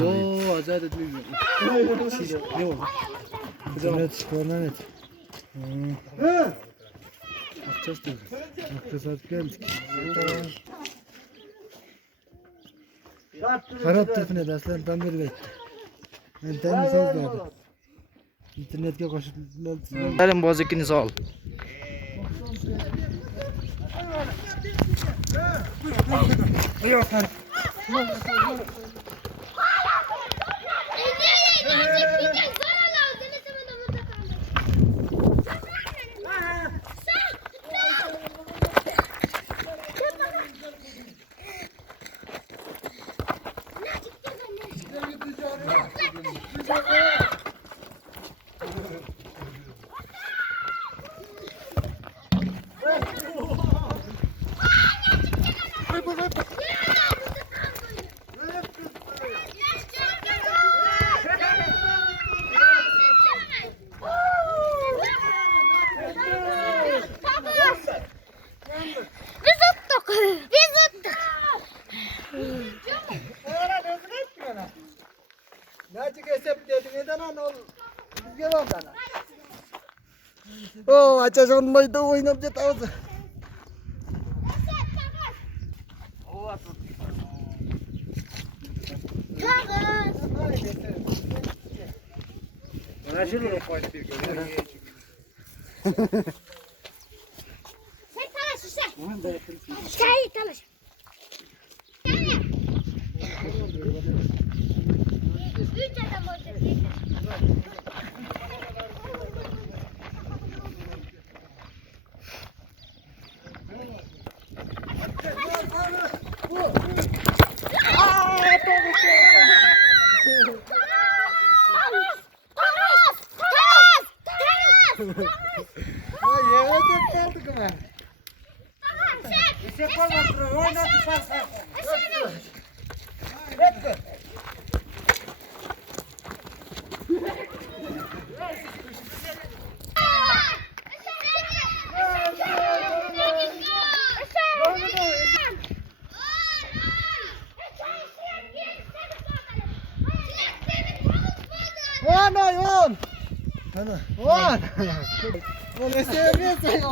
Yo, azat etmiyor. Ne oldu? İnternet çıkarından et. Bakacağız tabii. Akça saat geldik. Harap telefon edersen ben bir bekle. Ben temizsiniz de abi. İnternetke koşulmaz. Gelin bozukinizi al. Oh, acha sonmayı da oynayıp yatağız. Ana. Wan. Boleh saya biasa ya.